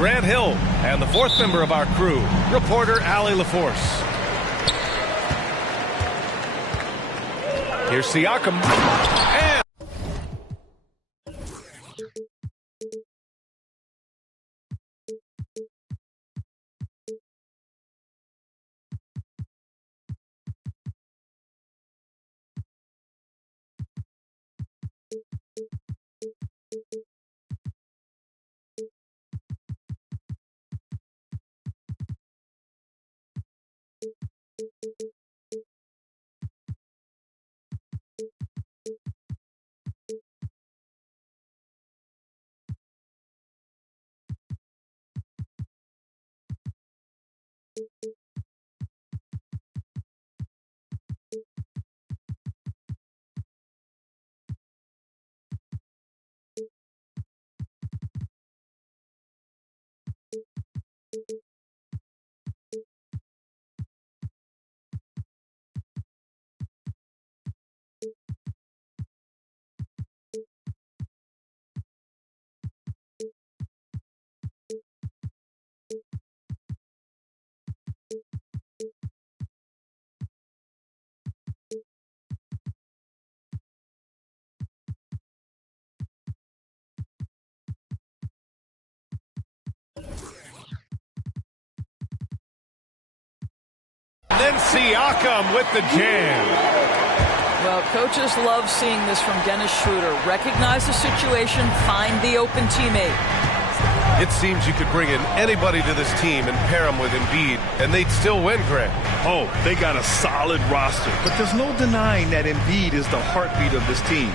Grant Hill, and the fourth member of our crew, reporter Allie LaForce. Here's Siakam. And then Siakam with the jam. Well, coaches love seeing this from Dennis Schroeder. Recognize the situation, find the open teammate. It seems you could bring in anybody to this team and pair them with Embiid, and they'd still win, Grant. Oh, they got a solid roster, but there's no denying that Embiid is the heartbeat of this team.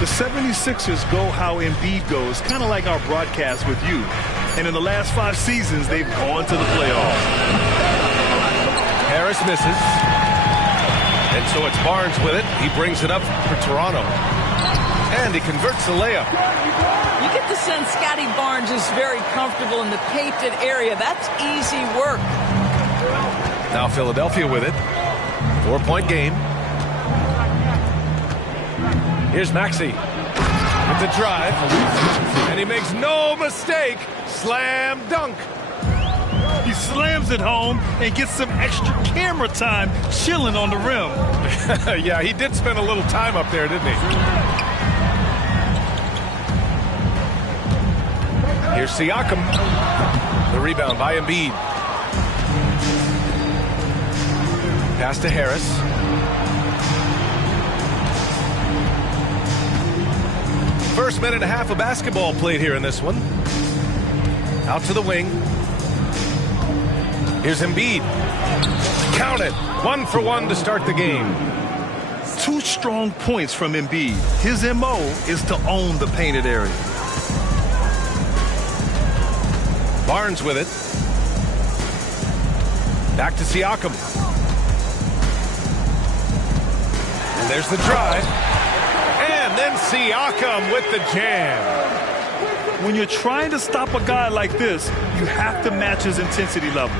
The 76ers go how Embiid goes, kind of like our broadcast with you. And in the last 5 seasons, they've gone to the playoffs. Harris misses. And so it's Barnes with it. He brings it up for Toronto. And he converts the layup. You get the sense Scotty Barnes is very comfortable in the painted area. That's easy work. Now Philadelphia with it. 4-point game. Here's Maxey with the drive. And he makes no mistake. Slam dunk. He slams it home and gets some extra camera time chilling on the rim. Yeah, he did spend a little time up there, didn't he? Here's Siakam. The rebound by Embiid. Pass to Harris. First minute and a half of basketball played here in this one. Out to the wing. Here's Embiid. Count it. 1 for 1 to start the game. 2 strong points from Embiid. His MO is to own the painted area. Barnes with it. Back to Siakam. And there's the drive. And then Siakam with the jam. When you're trying to stop a guy like this, you have to match his intensity level.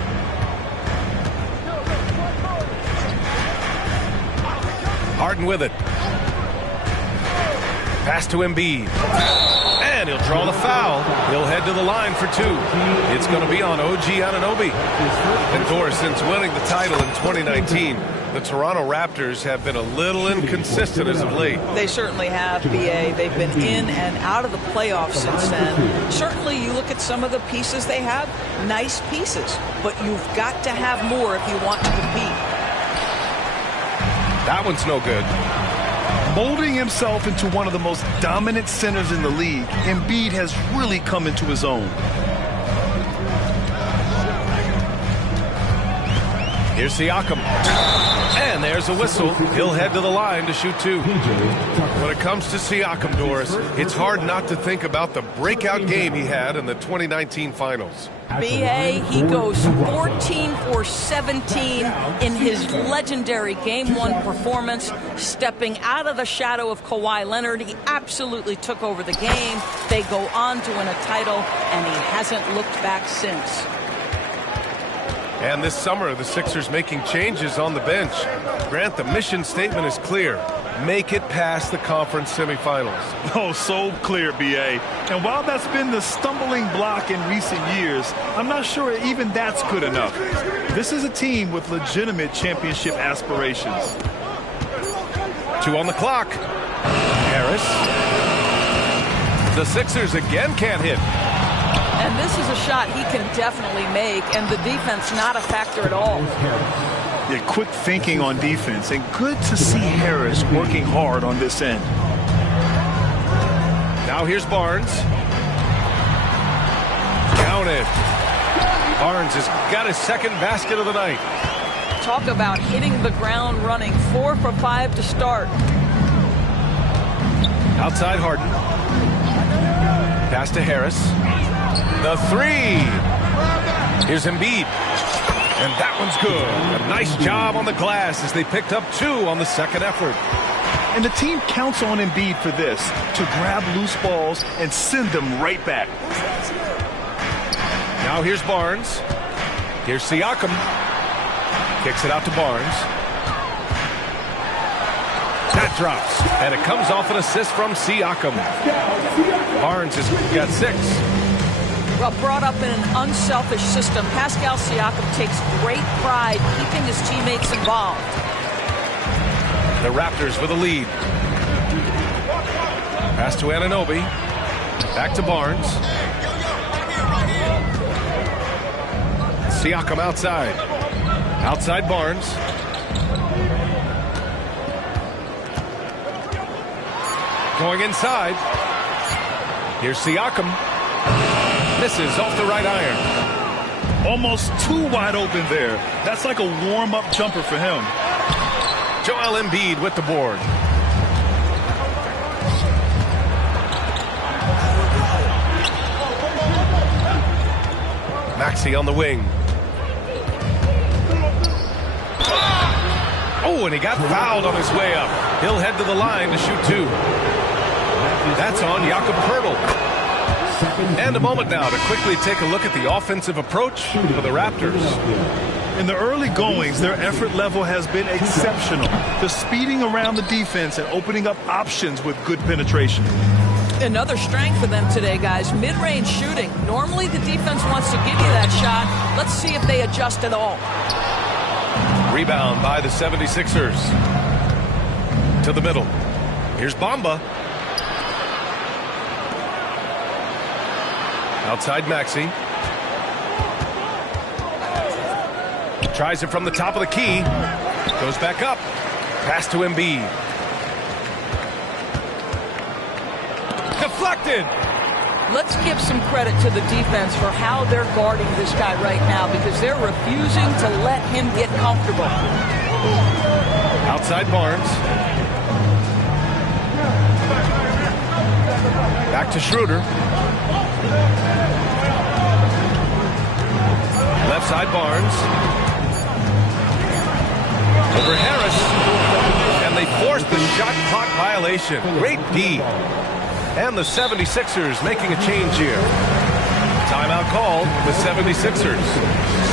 Harden with it. Pass to Embiid. And he'll draw the foul. He'll head to the line for 2. It's going to be on OG Anunoby. And Thor, since winning the title in 2019, the Toronto Raptors have been a little inconsistent as of late. They certainly have, BA. They've been in and out of the playoffs since then. Certainly, you look at some of the pieces they have, nice pieces. But you've got to have more if you want to compete. That one's no good. Molding himself into one of the most dominant centers in the league, Embiid has really come into his own. Here's Siakam. And there's a whistle. He'll head to the line to shoot 2. When it comes to Siakam, Doris, it's hard not to think about the breakout game he had in the 2019 finals. BA, he goes 14 for 17 in his legendary Game 1 performance, stepping out of the shadow of Kawhi Leonard. He absolutely took over the game. They go on to win a title, and he hasn't looked back since. And this summer, the Sixers making changes on the bench. Grant, the mission statement is clear. make it past the conference semifinals. Oh, so clear, B.A. And while that's been the stumbling block in recent years, I'm not sure even that's good enough. This is a team with legitimate championship aspirations. 2 on the clock. Harris. The Sixers again can't hit. And this is a shot he can definitely make, and the defense not a factor at all. Yeah, quick thinking on defense, and good to see Harris working hard on this end. Now here's Barnes. Counted. Barnes has got his second basket of the night. Talk about hitting the ground running. 4 for 5 to start. Outside Harden. Pass to Harris. The 3. Here's Embiid. And that one's good. A nice job on the glass as they picked up 2 on the second effort. And the team counts on Embiid for this, to grab loose balls and send them right back. Now here's Barnes. Here's Siakam. Kicks it out to Barnes. That drops. And it comes off an assist from Siakam. Barnes has got 6. Well, brought up in an unselfish system, Pascal Siakam takes great pride keeping his teammates involved. The Raptors with a lead. Pass to Anunoby. Back to Barnes. Siakam outside. Outside Barnes. Going inside. Here's Siakam. Misses off the right iron. Almost too wide open there. That's like a warm-up jumper for him. Joel Embiid with the board. Maxey on the wing. Oh, and he got fouled on his way up. He'll head to the line to shoot 2. That's on Jakob Poeltl. And a moment now to quickly take a look at the offensive approach for the Raptors. In the early goings, their effort level has been exceptional. They're speeding around the defense and opening up options with good penetration. Another strength for them today, guys. Mid-range shooting. Normally the defense wants to give you that shot. Let's see if they adjust at all. Rebound by the 76ers. To the middle. Here's Bamba. Outside Maxey. Tries it from the top of the key. Goes back up. Pass to Embiid. Deflected. Let's give some credit to the defense for how they're guarding this guy right now, because they're refusing to let him get comfortable. Outside Barnes. Back to Schroeder. Left side Barnes. Over Harris. And they force the shot clock violation. Great D. And the 76ers making a change here. Timeout called, the 76ers.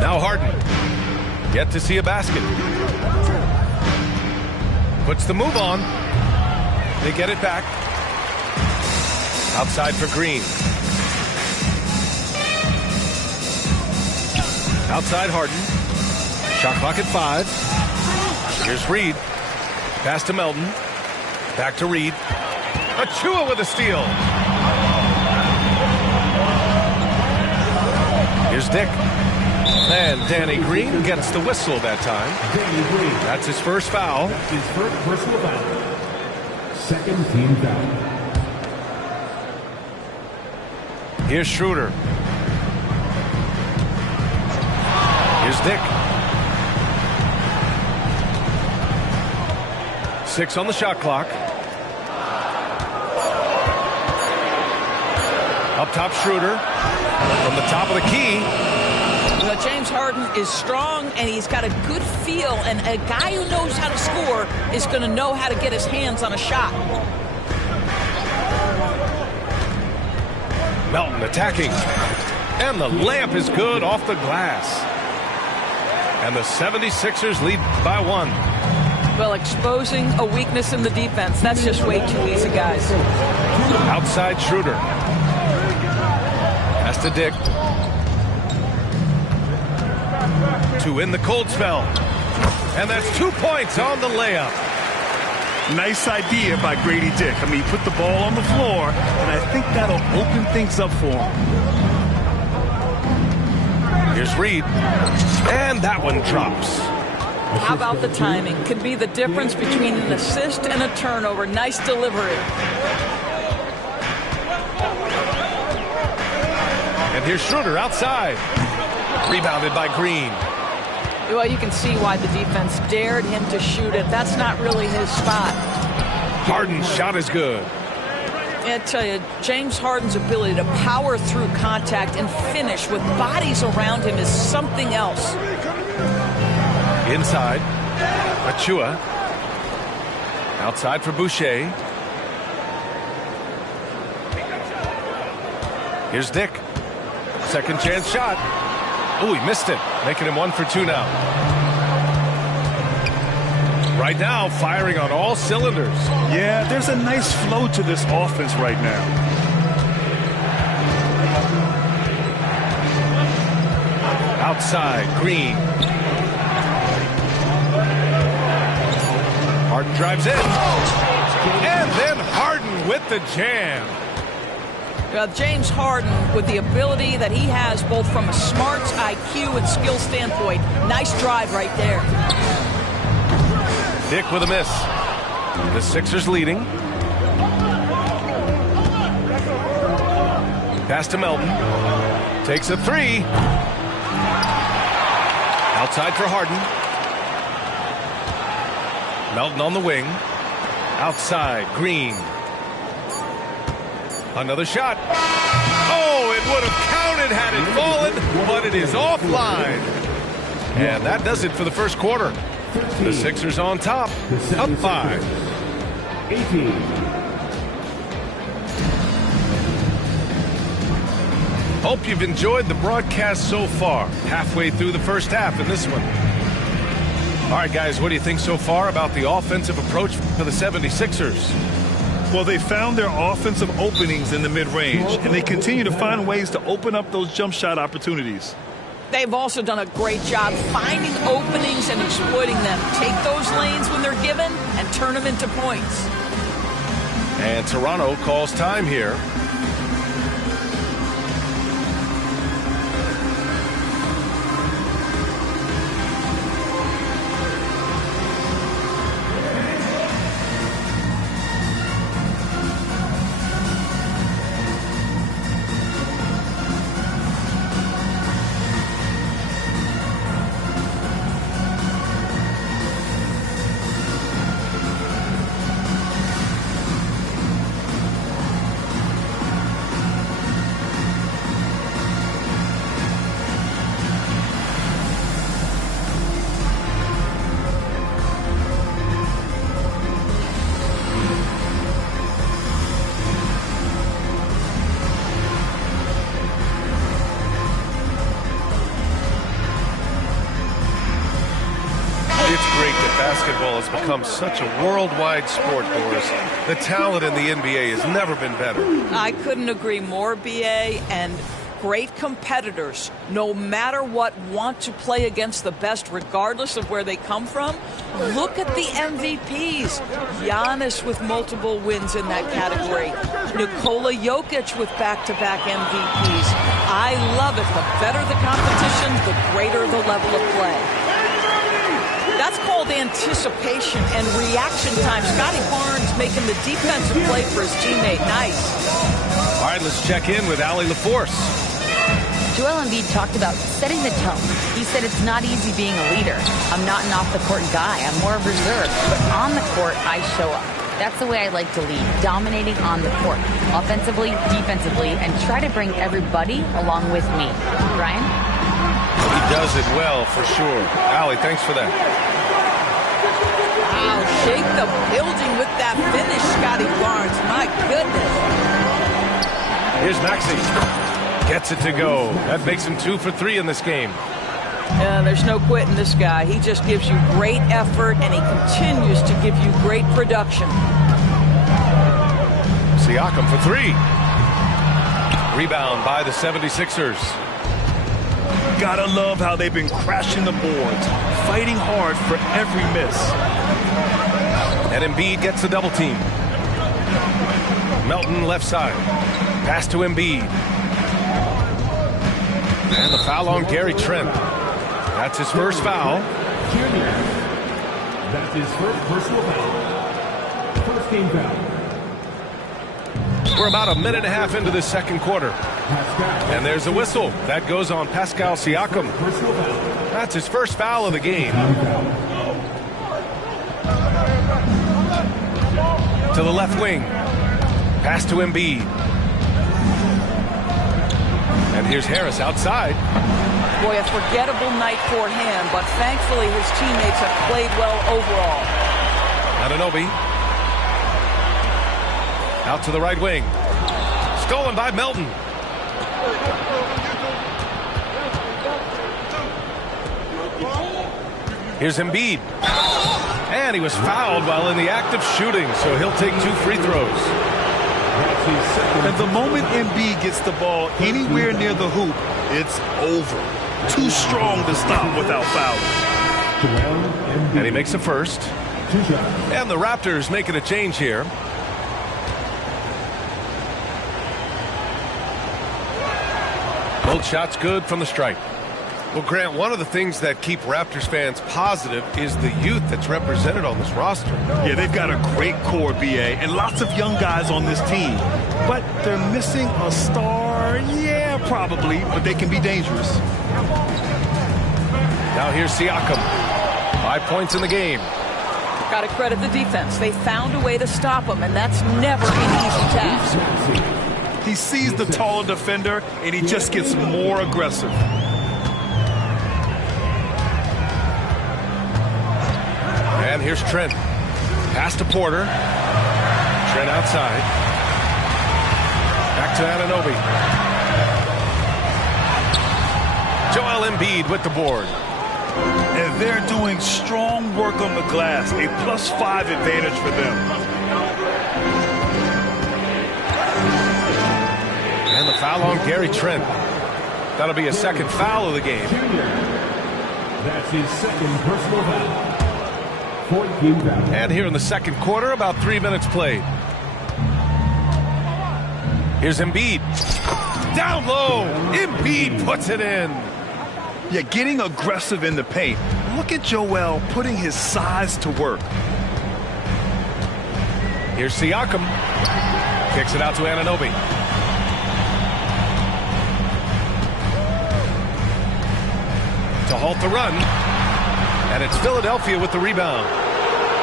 Now Harden. Yet to see a basket. Puts the move on. They get it back. Outside for Green. Outside Harden. Shot clock at 5. Here's Reed. Pass to Melton. Back to Reed. Achua with a steal. Here's Dick. And Danny Green gets the whistle that time. That's his first foul. That's his first personal foul. Second team foul. Here's Schroeder. Here's Dick. 6 on the shot clock. Up top, Schroeder. From the top of the key. James Harden is strong, and he's got a good feel, and a guy who knows how to score is going to know how to get his hands on a shot. Melton attacking. And the layup is good off the glass. And the 76ers lead by 1. Well, exposing a weakness in the defense, that's just way too easy, guys. Outside Schroeder. Pass to Dick. 2 in the cold spell. And that's 2 points on the layup. Nice idea by Grady Dick. I mean, put the ball on the floor, and I think that'll open things up for him. Here's Reed. And that one drops. How about the timing? Could be the difference between an assist and a turnover. Nice delivery. And here's Schroeder outside. Rebounded by Green. Well, you can see why the defense dared him to shoot it. That's not really his spot. Harden's shot is good. I tell you, James Harden's ability to power through contact and finish with bodies around him is something else. Inside, Achua. Outside for Boucher. Here's Dick. Second chance shot. Oh, he missed it. Making him 1 for 2 now. Right now, firing on all cylinders. Yeah, there's a nice flow to this offense right now. Outside, Green. Harden drives in. And then Harden with the jam. James Harden, with the ability that he has both from a smarts, IQ, and skill standpoint, nice drive right there. Dick with a miss. The Sixers leading. Pass to Melton. Takes a 3. Outside for Harden. Melton on the wing. Outside, Green. Another shot. Oh, it would have counted had it fallen, but it is offline. And that does it for the first quarter. The Sixers on top, up 5. 18. Hope you've enjoyed the broadcast so far. Halfway through the first half in this one. All right, guys, what do you think so far about the offensive approach for the 76ers? Well, they found their offensive openings in the mid-range, and they continue to find ways to open up those jump shot opportunities. They've also done a great job finding openings and exploiting them. Take those lanes when they're given and turn them into points. And Toronto calls time here. Basketball has become such a worldwide sport, Doris. The talent in the NBA has never been better. I couldn't agree more, BA. And great competitors, no matter what, want to play against the best regardless of where they come from. Look at the MVPs. Giannis with multiple wins in that category. Nikola Jokic with back-to-back MVPs. I love it. The better the competition, the greater the level of play. That's called anticipation and reaction time. Scotty Barnes making the defensive play for his teammate. Nice. All right, let's check in with Allie LaForce. Joel Embiid talked about setting the tone. He said it's not easy being a leader. I'm not an off-the-court guy. I'm more reserved. But on the court, I show up. That's the way I like to lead, dominating on the court, offensively, defensively, and try to bring everybody along with me. Ryan? He does it well, for sure. Allie, thanks for that. Wow, shake the building with that finish, Scotty Barnes. My goodness. Here's Maxey. Gets it to go. That makes him 2 for 3 in this game. There's no quitting this guy. He just gives you great effort, and he continues to give you great production. Siakam for 3. Rebound by the 76ers. Gotta love how they've been crashing the boards, fighting hard for every miss. And Embiid gets the double team. Melton left side. Pass to Embiid. And the foul on Gary Trent. That's his first foul. That's his first personal foul. First game foul. We're about a minute and a half into this second quarter. And there's a whistle. That goes on Pascal Siakam. That's his first foul of the game. To the left wing. Pass to Embiid. And here's Harris outside. Boy, a forgettable night for him, but thankfully his teammates have played well overall. Anunoby. Out to the right wing. Stolen by Melton. Here's Embiid. And he was fouled while in the act of shooting, so he'll take 2 free throws. And the moment Embiid gets the ball anywhere near the hoop, it's over. Too strong to stop without fouling. And he makes the first. And the Raptors making a change here. Both shots good from the stripe. Well, Grant, one of the things that keep Raptors fans positive is the youth that's represented on this roster. Yeah, they've got a great core, BA, and lots of young guys on this team. But they're missing a star. Yeah, probably, but they can be dangerous. Now here's Siakam. 5 points in the game. Got to credit the defense. They found a way to stop him, and that's never an easy task. He sees the taller defender, and he just gets more aggressive. And here's Trent. Pass to Porter. Trent outside. Back to Anunoby. Joel Embiid with the board. And they're doing strong work on the glass. A +5 advantage for them. And the foul on Gary Trent. That'll be a second foul of the game. That's his second personal foul. And here in the second quarter, about 3 minutes played. Here's Embiid. Down low. Embiid puts it in. Yeah, getting aggressive in the paint. Look at Joel putting his size to work. Here's Siakam. Kicks it out to Anunoby. To halt the run. And it's Philadelphia with the rebound.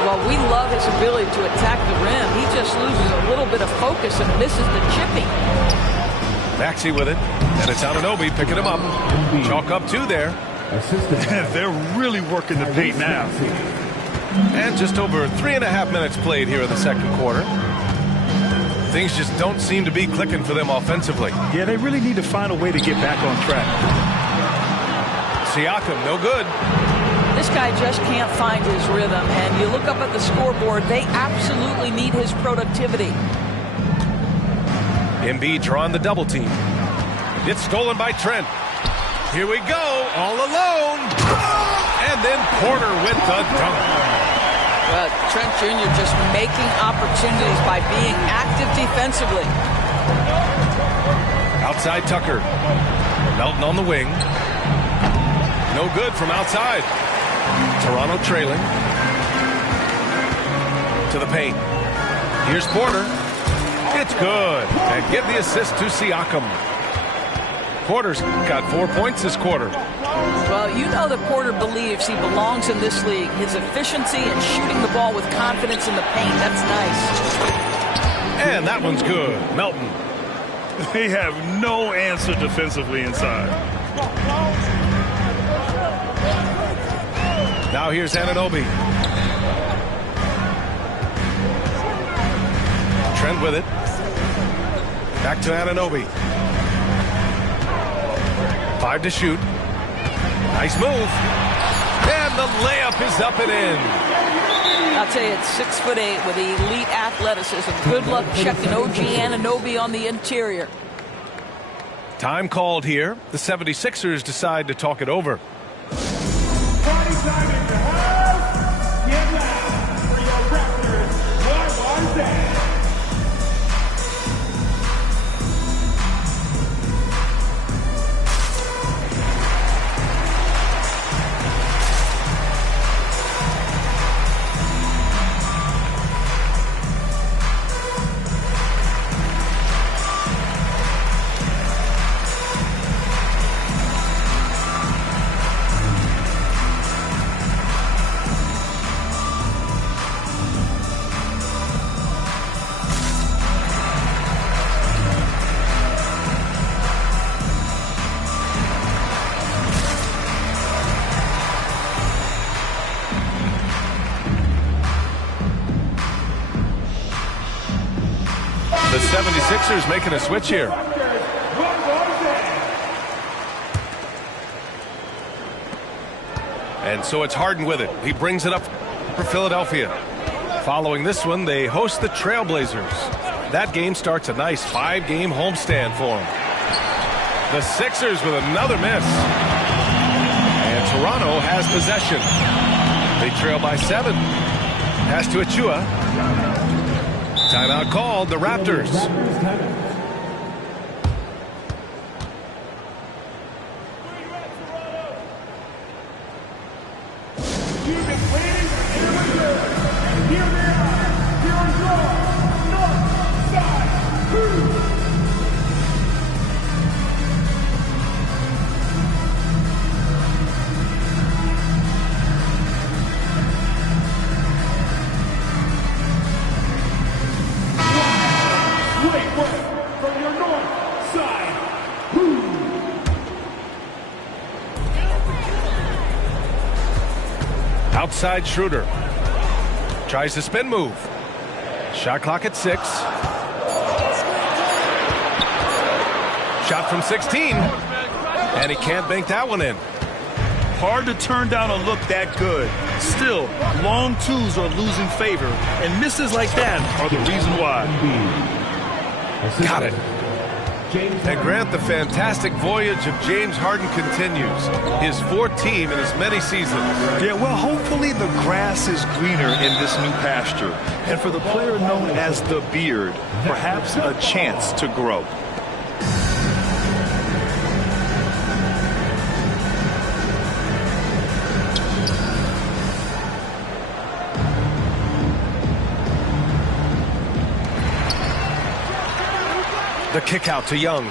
Well, we love his ability to attack the rim. He just loses a little bit of focus and misses the chipping. Maxey with it. And it's Anunoby picking him up. Chalk up 2 there. They're really working the paint now. And just over 3.5 minutes played here in the second quarter. Things just don't seem to be clicking for them offensively. Yeah, they really need to find a way to get back on track. Siakam, no good. This guy just can't find his rhythm, and you look up at the scoreboard, they absolutely need his productivity. Embiid drawing the double team. It's stolen by Trent. Here we go, all alone. And then Porter with the dunk. Trent Jr. just making opportunities by being active defensively. Outside Tucker. Melton on the wing. No good from outside. Toronto trailing. To the paint. Here's Porter. It's good. And give the assist to Siakam. Porter's got 4 points this quarter. Well, you know that Porter believes he belongs in this league. His efficiency and shooting the ball with confidence in the paint, that's nice. And that one's good. Melton. They have no answer defensively inside. Now here's Anunoby. Trent with it. Back to Anunoby. 5 to shoot. Nice move. And the layup is up and in. I'll tell you, it's 6'8" with elite athleticism. Good luck checking OG Anunoby on the interior. Time called here. The 76ers decide to talk it over. Party time in the house. Get loud for your Raptors. What was that? The 76ers making a switch here. And so it's Harden with it. He brings it up for Philadelphia. Following this one, they host the Trailblazers. That game starts a nice 5-game homestand for them. The Sixers with another miss. And Toronto has possession. They trail by 7. Pass to Achua. Timeout called, the Raptors. You've been waiting and reserved. Here they are. Here is your North Side Crew. Great work from your North Side Crew. Outside Schroeder. Tries the spin move. Shot clock at 6. Shot from 16. And he can't bank that one in. Hard to turn down a look that good. Still, long twos are losing favor, and misses like that are the reason why. Got it. And Grant, the fantastic voyage of James Harden continues. His 4th team in as many seasons. Yeah, well, hopefully the grass is greener in this new pasture. And for the player known as the Beard, perhaps a chance to grow. The kick out to Young.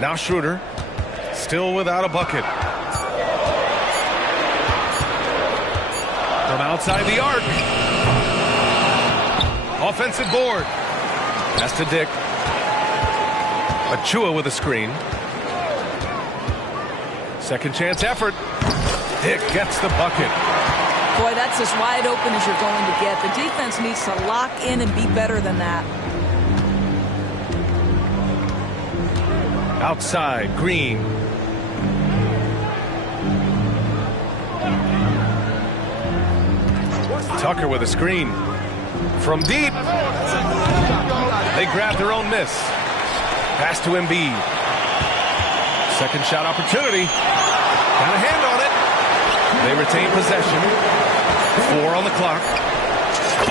Now Schroeder, still without a bucket. From outside the arc. Offensive board. Pass to Dick. Achua with a screen. Second chance effort. Dick gets the bucket. Boy, that's as wide open as you're going to get. The defense needs to lock in and be better than that. Outside, Green. Tucker with a screen. From deep. They grab their own miss. Pass to Embiid. Second shot opportunity. Got a hand on it. They retain possession. 4 on the clock.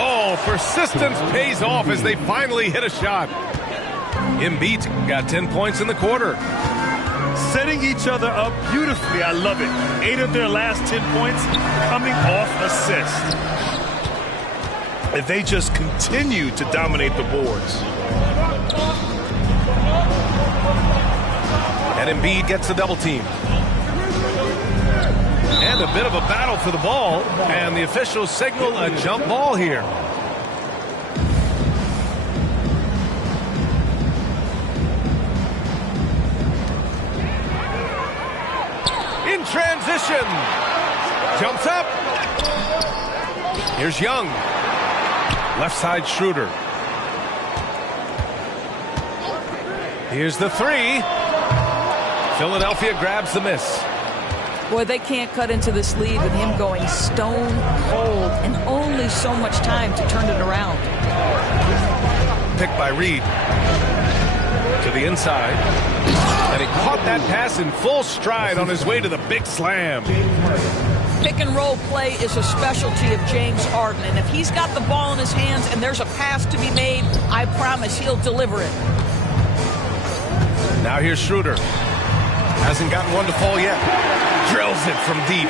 Oh, persistence pays off as they finally hit a shot. Embiid got 10 points in the quarter. Setting each other up beautifully. I love it. 8 of their last 10 points coming off assists. And they just continue to dominate the boards. And Embiid gets the double team. And a bit of a battle for the ball. And the officials signal a jump ball here. In transition. Jumps up. Here's Young. Left side Schroeder. Here's the 3. Philadelphia grabs the miss. Boy, they can't cut into this lead with him going stone cold and only so much time to turn it around. Picked by Reed. To the inside. And he caught that pass in full stride on his way to the big slam. Pick and roll play is a specialty of James Harden, and if he's got the ball in his hands and there's a pass to be made, I promise he'll deliver it. Now here's Schroeder. Hasn't gotten one to fall yet. Drills it from deep.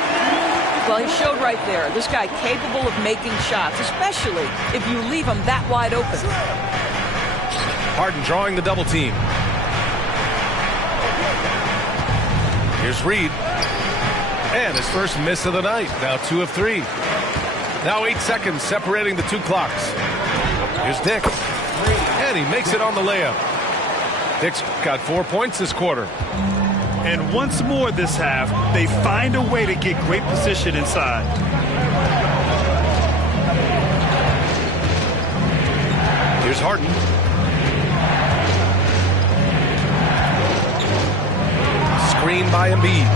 Well, he showed right there. This guy capable of making shots, especially if you leave him that wide open. Harden drawing the double team. Here's Reed. And his first miss of the night. Now 2 of 3. Now 8 seconds separating the 2 clocks. Here's Dick. And he makes it on the layup. Dick's got 4 points this quarter. And once more this half, they find a way to get great position inside. Here's Harden. Screen by Embiid.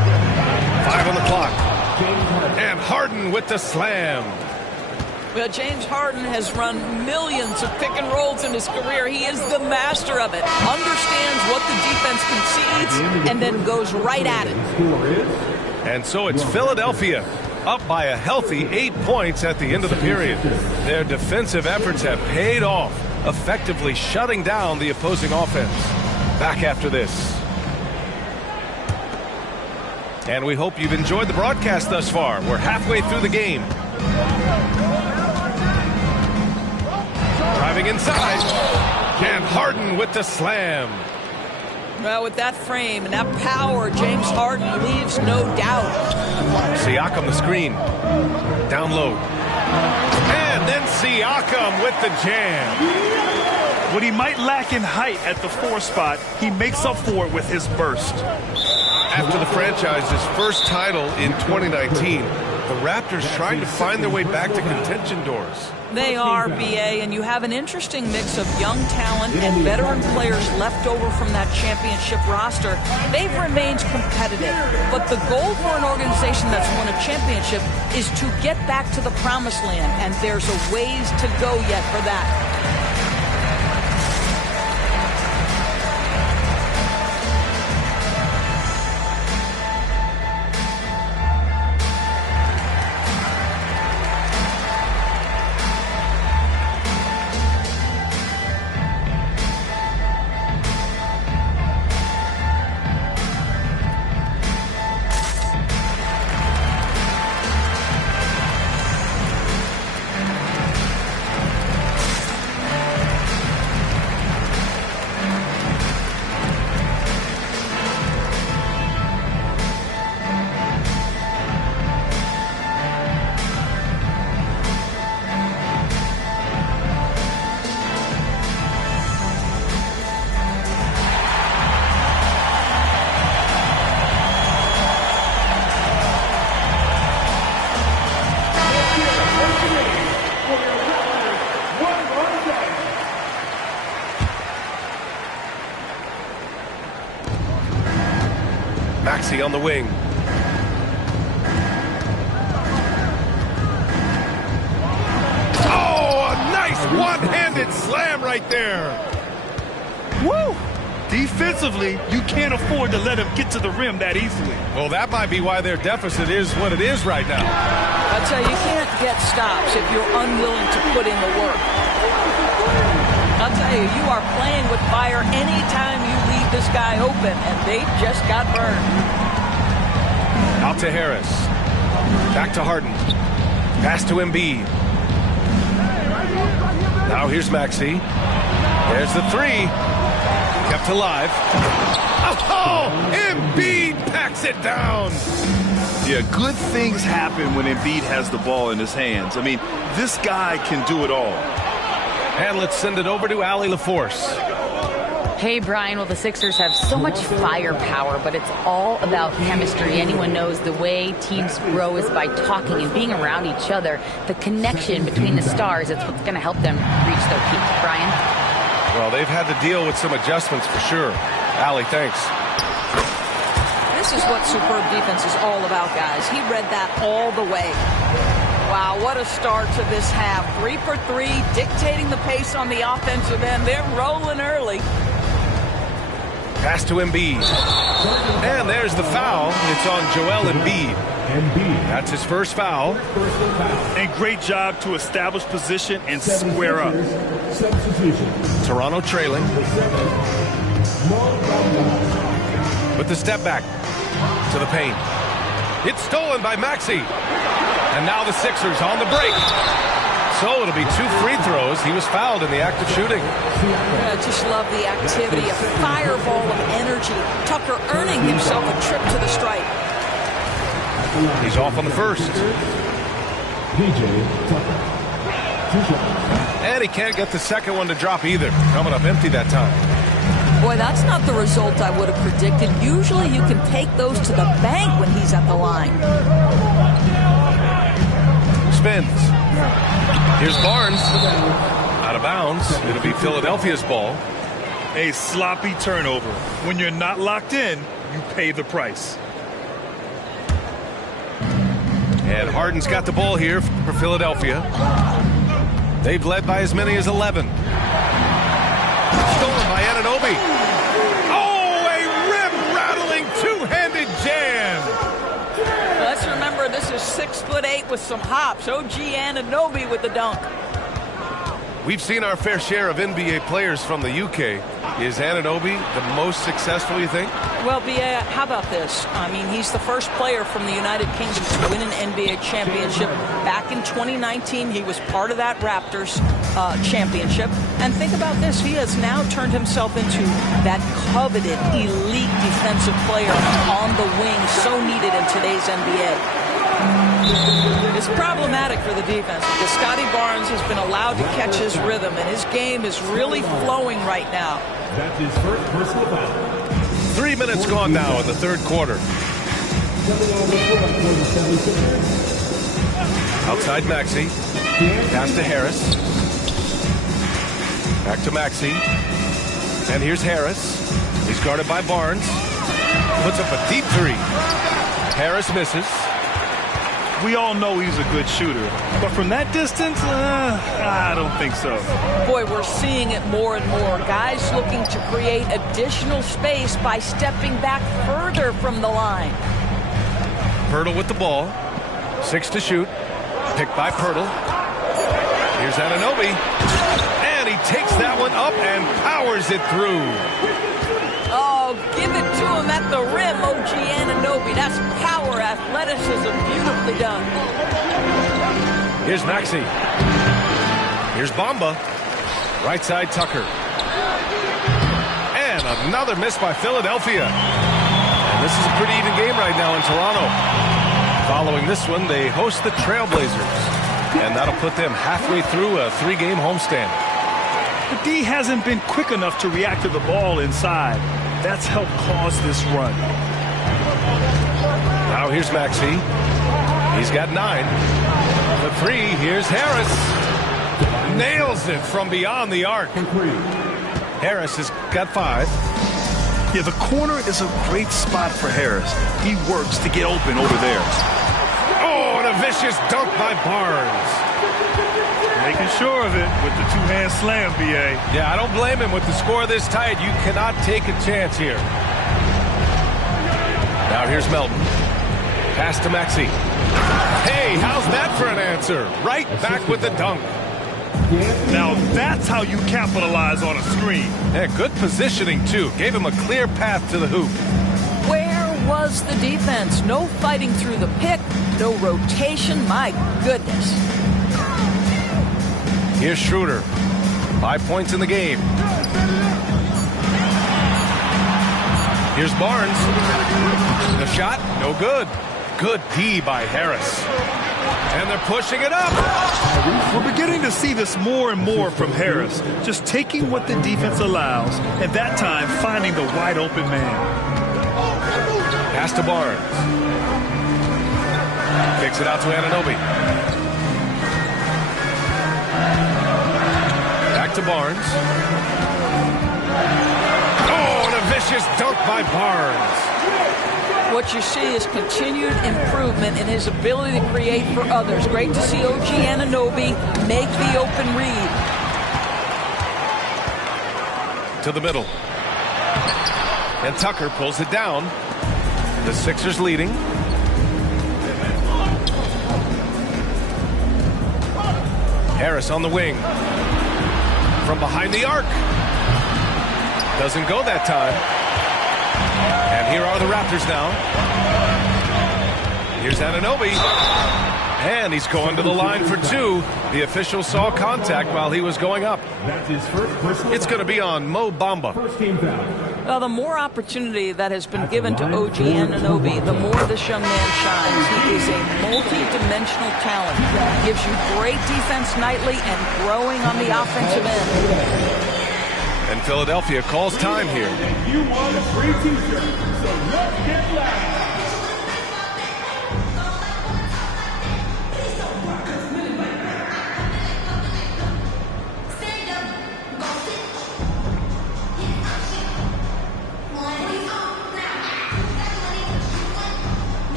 5 on the clock. And Harden with the slam. Well, James Harden has run millions of pick and rolls in his career. He is the master of it. Understands what the defense concedes and then goes right at it. And so it's Philadelphia up by a healthy 8 points at the end of the period. Their defensive efforts have paid off, effectively shutting down the opposing offense. Back after this. And we hope you've enjoyed the broadcast thus far. We're halfway through the game. Driving inside. And Harden with the slam. Well, with that frame and that power, James Harden leaves no doubt. Siakam the screen. Down low. And then Siakam with the jam. What he might lack in height at the 4 spot, he makes up for it with his burst. After the franchise's first title in 2019, the Raptors trying to find their way back to contention doors. They are, BA, and you have an interesting mix of young talent and veteran players left over from that championship roster. They've remained competitive, but the goal for an organization that's won a championship is to get back to the promised land, and there's a ways to go yet for that. Maxey on the wing. Oh, a nice one-handed slam right there. Woo! Defensively, you can't afford to let him get to the rim that easily. Well, that might be why their deficit is what it is right now. I'll tell you, you can't get stops if you're unwilling to put in the work. I'll tell you, you are playing with fire anytime you leave this guy open, and they just got burned. Out to Harris. Back to Harden. Pass to Embiid. Now here's Maxey. There's the three. Kept alive. Oh, Embiid packs it down. Yeah, good things happen when Embiid has the ball in his hands. I mean, this guy can do it all. And let's send it over to Allie LaForce. Hey, Brian, well, the Sixers have so much firepower, but it's all about chemistry. Anyone knows the way teams grow is by talking and being around each other. The connection between the stars is what's going to help them reach their peak. Brian? Well, they've had to deal with some adjustments for sure. Allie, thanks. This is what superb defense is all about, guys. He read that all the way. Wow, what a start to this half. 3 for 3, dictating the pace on the offensive end. They're rolling early. Pass to Embiid. And there's the foul. It's on Joel Embiid. That's his first foul. And great job to establish position and square up. Toronto trailing. With the step back to the paint. It's stolen by Maxey. And now the Sixers on the break. So it'll be 2 free throws. He was fouled in the act of shooting. I just love the activity, a fireball of energy. Tucker earning himself a trip to the stripe. He's off on the first. And he can't get the second one to drop either. Coming up empty that time. Boy, that's not the result I would have predicted. Usually you can take those to the bank when he's at the line. Spins. Here's Barnes. Out of bounds. It'll be Philadelphia's ball. A sloppy turnover. When you're not locked in, you pay the price. And Harden's got the ball here for Philadelphia. They've led by as many as 11. Stolen by Anunoby. Oh, a rim-rattling two-handed jam. Let's remember this is 6'8" with some hops. OG Anunoby with the dunk. We've seen our fair share of NBA players from the UK. Is Anunoby the most successful, you think? Well, B.A., how about this? I mean, he's the first player from the United Kingdom to win an NBA championship. Back in 2019, he was part of that Raptors championship. And think about this. He has now turned himself into that coveted, elite defensive player on the wing, so needed in today's NBA. It's problematic for the defense because Scotty Barnes has been allowed to catch his rhythm, and his game is really flowing right now. That's his first personal foul. 3 minutes gone now in the third quarter. Outside Maxey. Pass to Harris. Back to Maxey. And here's Harris. He's guarded by Barnes. Puts up a deep three. Harris misses. We all know he's a good shooter, but from that distance, I don't think so. Boy, we're seeing it more and more. Guys looking to create additional space by stepping back further from the line. Pirtle with the ball. 6 to shoot. Picked by Pirtle. Here's Anunoby. And he takes that one up and powers it through. Oh, give it to him at the rim, OG Anunoby. That's power, athleticism, beautifully done. Here's Maxey. Here's Bamba. Right side Tucker. And another miss by Philadelphia. And this is a pretty even game right now in Toronto. Following this one, they host the Trailblazers. And that'll put them halfway through a 3-game homestand. The D hasn't been quick enough to react to the ball inside. That's helped cause this run. Now here's Maxey. He's got 9. The 3, here's Harris. Nails it from beyond the arc. Harris has got 5. Yeah, the corner is a great spot for Harris. He works to get open over there. Oh, and a vicious dunk by Barnes. Making sure of it with the two-hand slam, B.A. Yeah, I don't blame him with the score this tight. You cannot take a chance here. Now here's Melton. Pass to Maxey. Hey, how's that for an answer? Right back with the dunk. Now that's how you capitalize on a screen. Yeah, good positioning, too. Gave him a clear path to the hoop. Where was the defense? No fighting through the pick, no rotation. My goodness. Here's Schroeder. 5 points in the game. Here's Barnes. The shot, no good. Good D by Harris. And they're pushing it up. We're beginning to see this more and more from Harris. Just taking what the defense allows, and that time finding the wide open man. Pass to Barnes. Kicks it out to Anunoby. Back to Barnes. Oh, and a vicious dunk by Barnes. What you see is continued improvement in his ability to create for others. Great to see OG Anunoby make the open read. To the middle. And Tucker pulls it down. The Sixers leading. Harris on the wing. From behind the arc. Doesn't go that time. And here are the Raptors now. Here's Anunoby. And he's going to the line for two. The official saw contact while he was going up. It's going to be on Mo Bamba. Well, the more opportunity that has been given to OG Anunoby, the more this young man shines. He is a multi-dimensional talent. Gives you great defense nightly and growing on the offensive end. And Philadelphia calls time here. You won a free t-shirt, so let's get loud.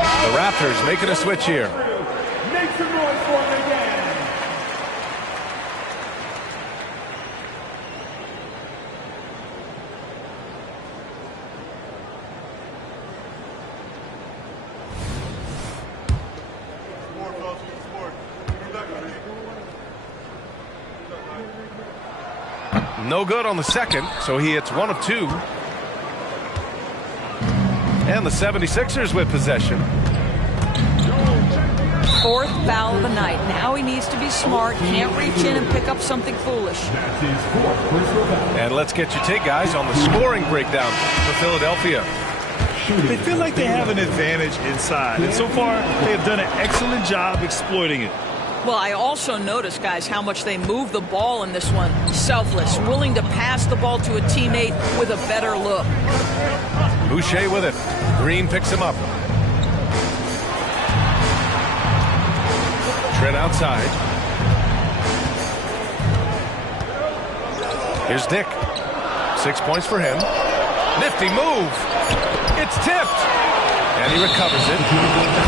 The Raptors making a switch here. Make some noise for them again. No good on the second, so he hits 1 of 2. And the 76ers with possession. Fourth foul of the night. Now he needs to be smart. Can't reach in and pick up something foolish. And let's get your take, guys, on the scoring breakdown for Philadelphia. They feel like they have an advantage inside, and so far they have done an excellent job exploiting it. Well, I also noticed, guys, how much they move the ball in this one. Selfless, willing to pass the ball to a teammate with a better look. Boucher with it. Green picks him up. Trent outside. Here's Dick. 6 points for him. Nifty move. It's tipped. And he recovers it.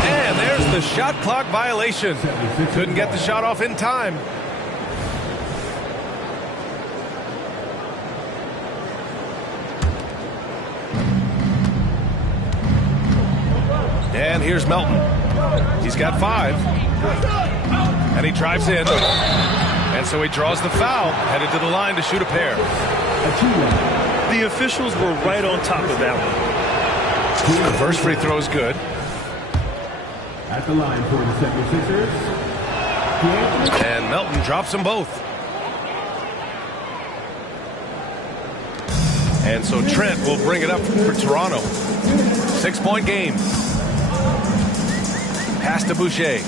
And there's the shot clock violation. Couldn't get the shot off in time. And here's Melton. He's got 5. And he drives in. And so he draws the foul, headed to the line to shoot a pair. The officials were right on top of that one. The first free throw is good. At the line for the 76ers. And Melton drops them both. And so Trent will bring it up for Toronto. 6-point game. Pass to Boucher.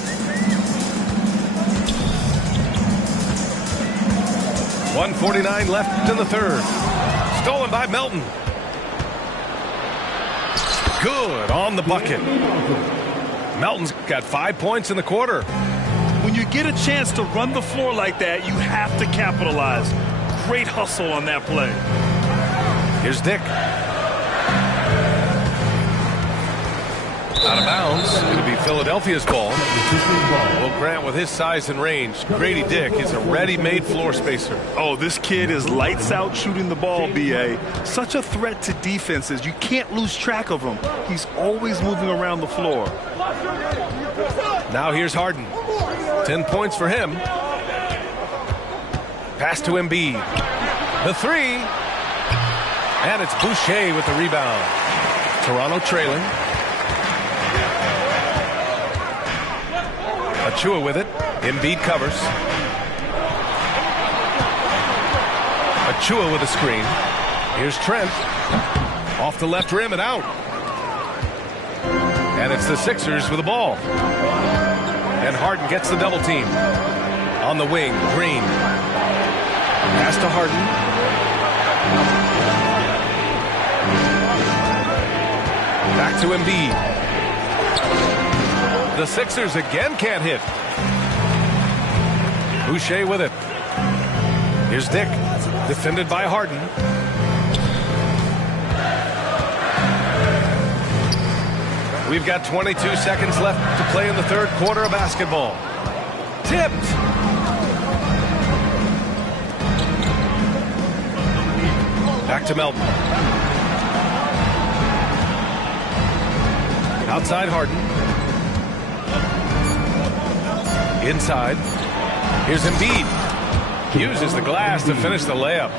.149 left in the third. Stolen by Melton. Good on the bucket. Melton's got 5 points in the quarter. When you get a chance to run the floor like that, you have to capitalize. Great hustle on that play. Here's Dick. Out of bounds. It'll be Philadelphia's ball. Well, Grant, with his size and range, Grady Dick is a ready-made floor spacer. Oh, this kid is lights out shooting the ball, B.A. Such a threat to defenses. You can't lose track of him. He's always moving around the floor. Now here's Harden. 10 points for him. Pass to Embiid. The three. And it's Boucher with the rebound. Toronto trailing. Achua with it. Embiid covers. Achua with a screen. Here's Trent. Off the left rim and out. And it's the Sixers with the ball. And Harden gets the double team. On the wing, Green. Pass to Harden. Back to Embiid. The Sixers again can't hit. Boucher with it. Here's Dick. Defended by Harden. We've got 22 seconds left to play in the third quarter of basketball. Tipped. Back to Melton. Outside Harden. Inside. Here's Embiid. Uses the glass to finish the layup.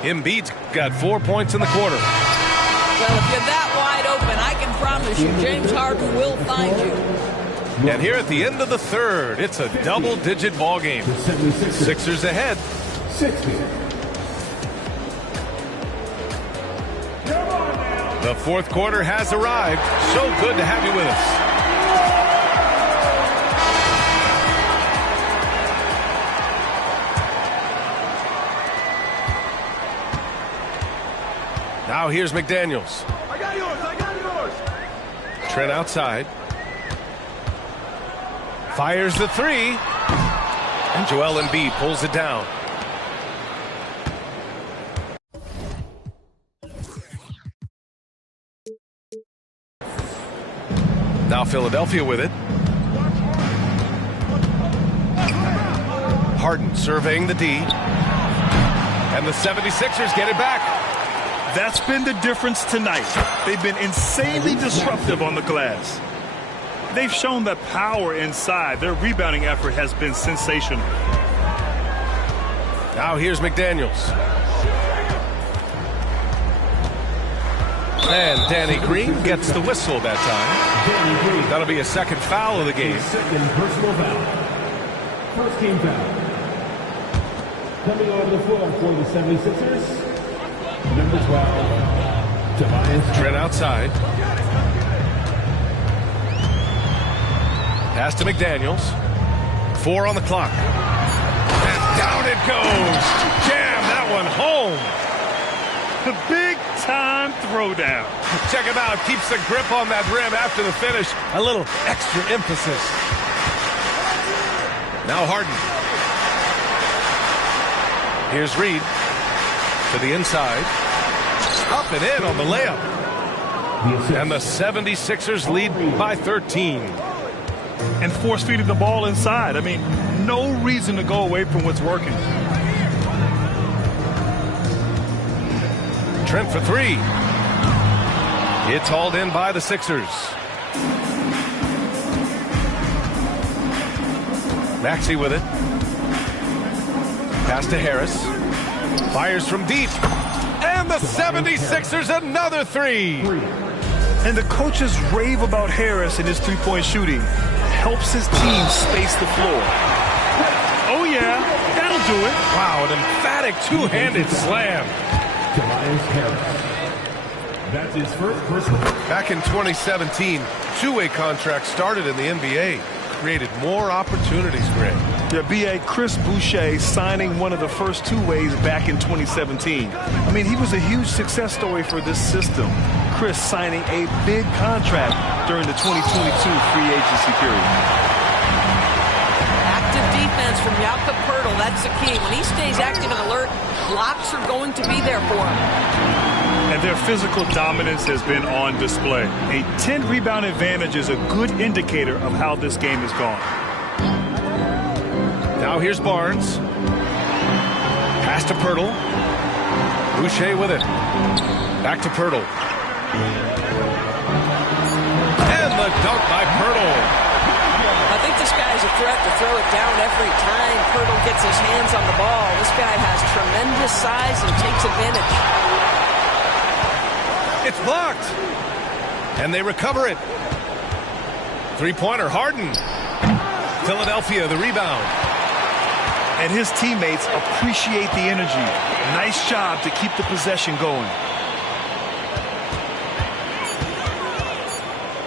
Embiid's got 4 points in the quarter. Well, if you're that wide open, I can promise you James Harden will find you. And here at the end of the third, it's a double-digit ball game. Sixers ahead. 60. The fourth quarter has arrived. So good to have you with us. Now here's McDaniels. I got yours. Trent outside. Fires the three. And Joel Embiid pulls it down. Now Philadelphia with it. Harden surveying the D. And the 76ers get it back. That's been the difference tonight. They've been insanely disruptive on the glass. They've shown that power inside. Their rebounding effort has been sensational. Now here's McDaniels. And Danny Green gets the whistle that time. That'll be a second foul of the game. Second personal foul. First team foul. Coming over the floor for the 76ers. Number 12, Tobias. Trent outside. Pass to McDaniels. 4 on the clock. And down it goes. Jam that one home. The big-time throwdown. Check him out. Keeps the grip on that rim after the finish. A little extra emphasis. Now Harden. Here's Reed. To the inside. Up and in on the layup. And the 76ers lead by 13. And force-feeding the ball inside. I mean, no reason to go away from what's working. Trent for three. It's hauled in by the Sixers. Maxey with it. Pass to Harris. Fires from deep. And the 76ers another three. And the coaches rave about Harris and his three-point shooting. Helps his team space the floor. Oh, yeah, that'll do it. Wow, an emphatic two-handed slam. Tobias Harris. That's his first personal. Back in 2017, two-way contracts started in the NBA. Created more opportunities, Greg. Yeah, B.A. Chris Boucher signing one of the first two-ways back in 2017. I mean, he was a huge success story for this system. Chris signing a big contract during the 2022 free agency period. Active defense from Jakob Poeltl, that's the key. When he stays active and alert, blocks are going to be there for him. And their physical dominance has been on display. A 10-rebound advantage is a good indicator of how this game has gone. Now here's Barnes. Pass to Poeltl. Boucher with it. Back to Poeltl. And the dunk by Poeltl. I think this guy is a threat to throw it down every time Poeltl gets his hands on the ball. This guy has tremendous size and takes advantage. It's blocked. And they recover it. Three-pointer, Harden. Philadelphia, the rebound. And his teammates appreciate the energy. Nice job to keep the possession going.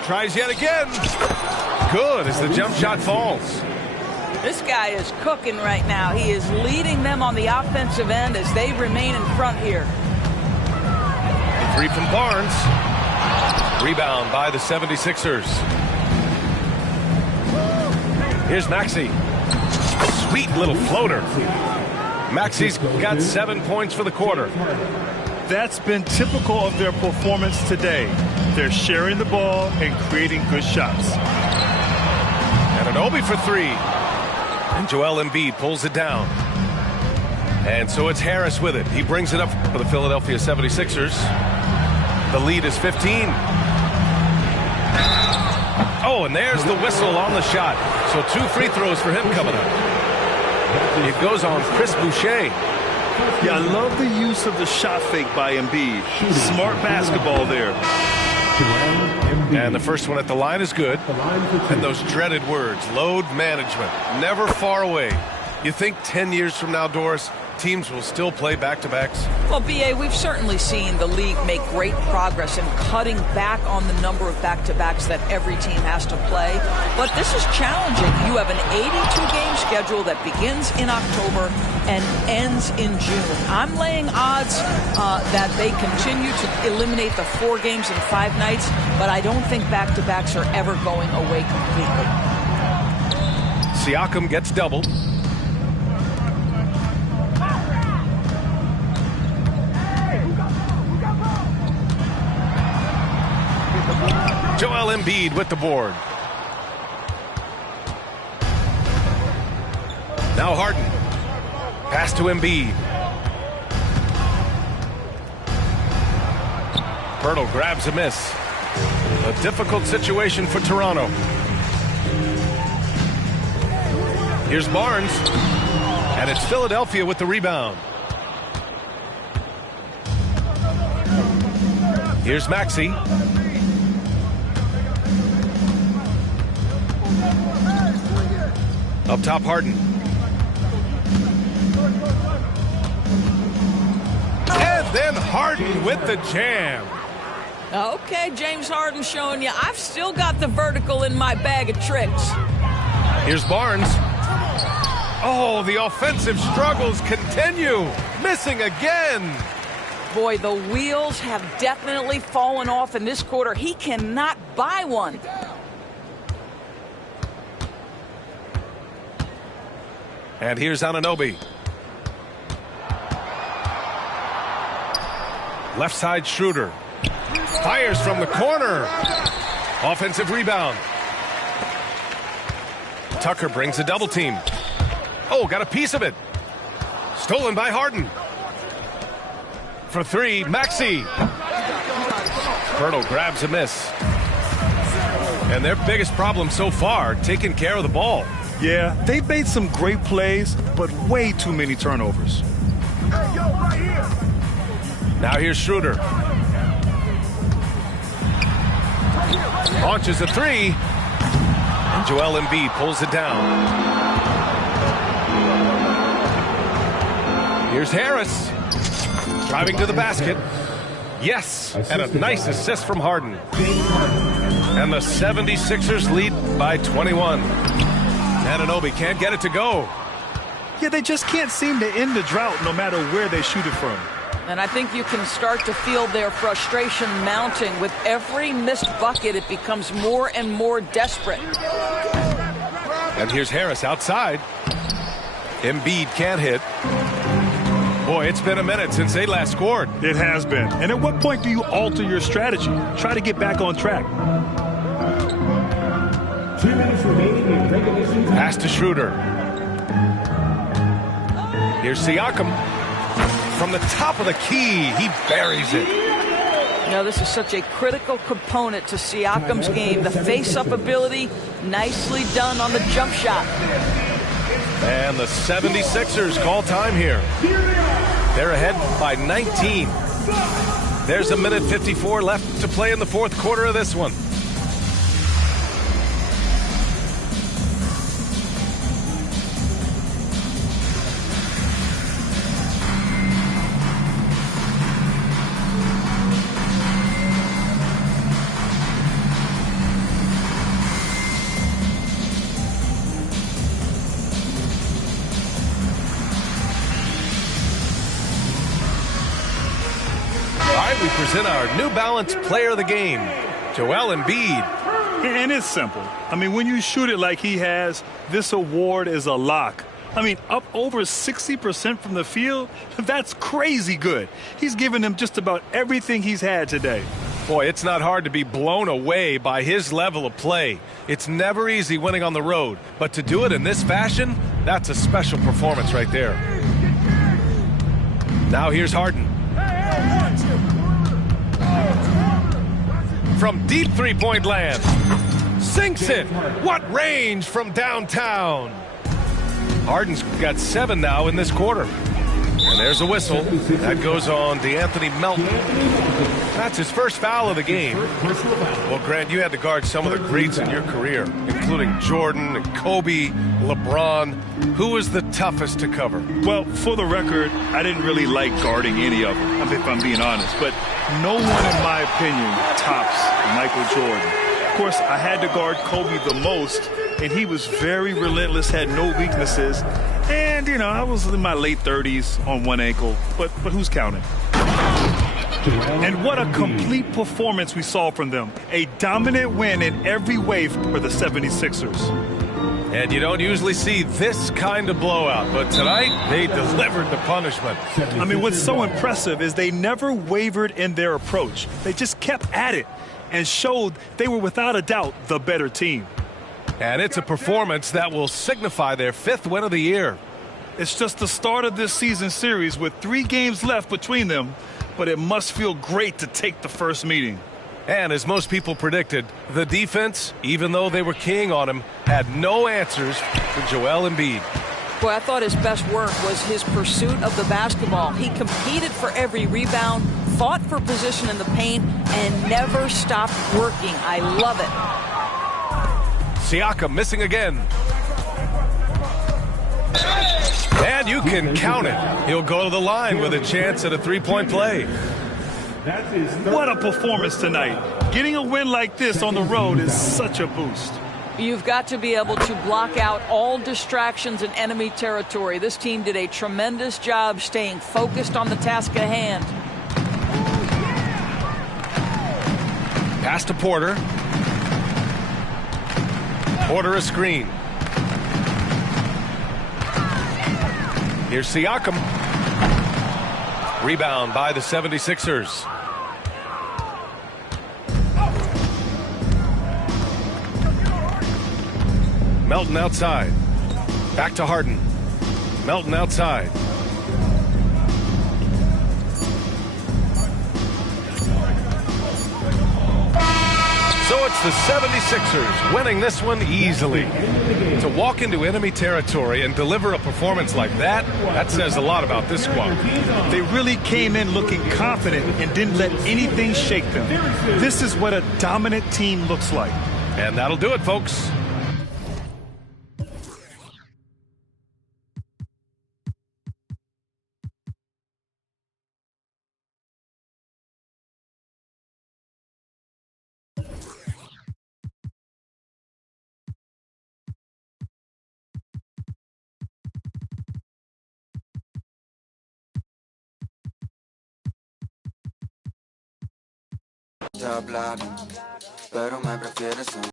Tries yet again. Good as the jump shot falls. This guy is cooking right now. He is leading them on the offensive end as they remain in front here. Three from Barnes. Rebound by the 76ers. Here's Maxey. Sweet little floater. Maxey's got 7 points for the quarter. That's been typical of their performance today. They're sharing the ball and creating good shots. And an Obi for three. And Joel Embiid pulls it down. And so it's Harris with it. He brings it up for the Philadelphia 76ers. The lead is 15. Oh, and there's the whistle on the shot. So 2 free throws for him coming up. It goes on Chris Boucher. Yeah, I love the use of the shot fake by Embiid. Smart basketball there. And the first one at the line is good. And those dreaded words, load management, never far away. You think 10 years from now, Doris, teams will still play back-to-backs? Well, B.A., we've certainly seen the league make great progress in cutting back on the number of back-to-backs that every team has to play. But this is challenging. You have an 82-game schedule that begins in October and ends in June. I'm laying odds that they continue to eliminate the 4 games in 5 nights, but I don't think back-to-backs are ever going away completely. Siakam gets doubled. Joel Embiid with the board. Now Harden. Pass to Embiid. Poeltl grabs a miss. A difficult situation for Toronto. Here's Barnes. And it's Philadelphia with the rebound. Here's Maxey. Up top, Harden. And then Harden with the jam. Okay, James Harden showing you I've still got the vertical in my bag of tricks. Here's Barnes. Oh, the offensive struggles continue. Missing again. Boy, the wheels have definitely fallen off in this quarter. He cannot buy one. And here's Anunoby. Left side Schroeder. Fires from the corner. Offensive rebound. Tucker brings a double team. Oh, got a piece of it. Stolen by Harden. For three, Maxey. Poeltl grabs a miss. And their biggest problem so far, taking care of the ball. Yeah, they've made some great plays, but way too many turnovers. Now here's Schroeder. Launches a three. And Joel Embiid pulls it down. Here's Harris. Driving to the basket. Yes, and a nice assist from Harden. And the 76ers lead by 21. Anunoby can't get it to go. Yeah, they just can't seem to end the drought no matter where they shoot it from. And I think you can start to feel their frustration mounting. With every missed bucket, it becomes more and more desperate. And here's Harris outside. Embiid can't hit. Boy, it's been a minute since they last scored. It has been. And at what point do you alter your strategy? Try to get back on track. 2 minutes remaining in regulation time. Pass to Schroeder. Here's Siakam. From the top of the key, he buries it. You know, this is such a critical component to Siakam's game. The face-up ability, nicely done on the jump shot. And the 76ers call time here. They're ahead by 19. There's a minute 54 left to play in the fourth quarter of this one. We present our New Balance Player of the Game, Joel Embiid. And it's simple. I mean, when you shoot it like he has, this award is a lock. I mean, up over 60% from the field, that's crazy good. He's given them just about everything he's had today. Boy, it's not hard to be blown away by his level of play. It's never easy winning on the road, but to do it in this fashion, that's a special performance right there. Now here's Harden. From deep three-point land. Sinks it. What range from downtown. Harden's got 7 now in this quarter. And there's a whistle. That goes on DeAnthony Melton. That's his first foul of the game. Well, Grant, you had to guard some of the greats in your career, including Jordan and Kobe, LeBron. Who was the toughest to cover? Well, for the record, I didn't really like guarding any of them, if I'm being honest. But no one, in my opinion, tops Michael Jordan. Of course, I had to guard Kobe the most, and he was very relentless, had no weaknesses. And, you know, I was in my late 30s on one ankle, but who's counting? And what a complete performance we saw from them. A dominant win in every way for the 76ers. And you don't usually see this kind of blowout, but tonight they delivered the punishment. I mean, what's so impressive is they never wavered in their approach. They just kept at it and showed they were without a doubt the better team. And it's a performance that will signify their 5th win of the year. It's just the start of this season series with 3 games left between them, but it must feel great to take the first meeting. And as most people predicted, the defense, even though they were keying on him, had no answers for Joel Embiid. Boy, I thought his best work was his pursuit of the basketball. He competed for every rebound, fought for position in the paint, and never stopped working. I love it. Siakam missing again. And you can count it. He'll go to the line with a chance at a three-point play. What a performance tonight. Getting a win like this on the road is such a boost. You've got to be able to block out all distractions in enemy territory. This team did a tremendous job staying focused on the task at hand. Pass to Porter. Porter a screen. Here's Siakam. Rebound by the 76ers. Melton outside. Back to Harden. Melton outside. So it's the 76ers winning this one easily. To walk into enemy territory and deliver a performance like that, that says a lot about this squad. They really came in looking confident and didn't let anything shake them. This is what a dominant team looks like. And that'll do it, folks. Hablar, pero me prefieres